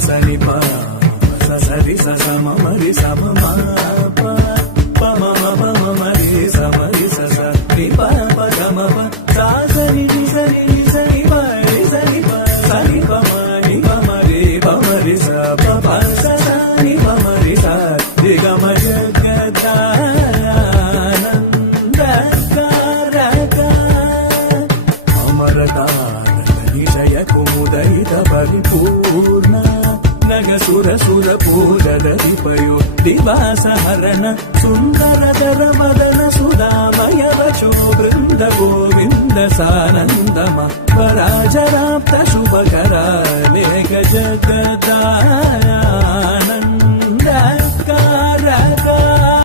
సని ప సరి సమరి సమ ప మమ పమ మరి సమరి సరి ప గమ ప సని సని సని మరి సని ప సని ప మని పమరి పమరి స ప సని పమరి స గమ జగదానందకారక అమరతారనిశయ కుముదయిత పరిపూర్ణ నగసుర సుర పూరదీపయో దివాసహరణ సుందరధర మదన సుధామయ వచో బృంద గోవింద సానందమ పరాజరాప్త శుభకర మేఘ జగదానంద